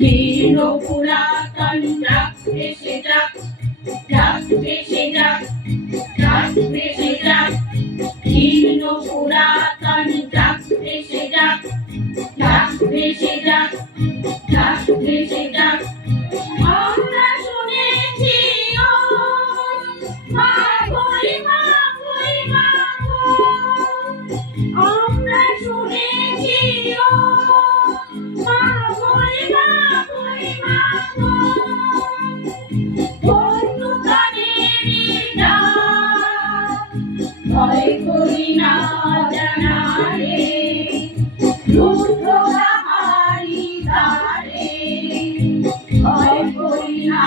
দীন পুরাতন যাক ভেসে যাক, যাক ভেসে যাক, যাক ভেসে যাক, দীন পুরাতন যাক ভেসে যাক, যাক ভেসে যাক, যাক ভেসে যাক। আমরা শুনেছি ও মা গই মা গই মা গো, আমরা শুনেছি ও মা গই মা গই মা গো, বন্ধু কানেরি ডাক, ভয় করি না জানা রে, রুদ্র হারি তারে, ভয় করি না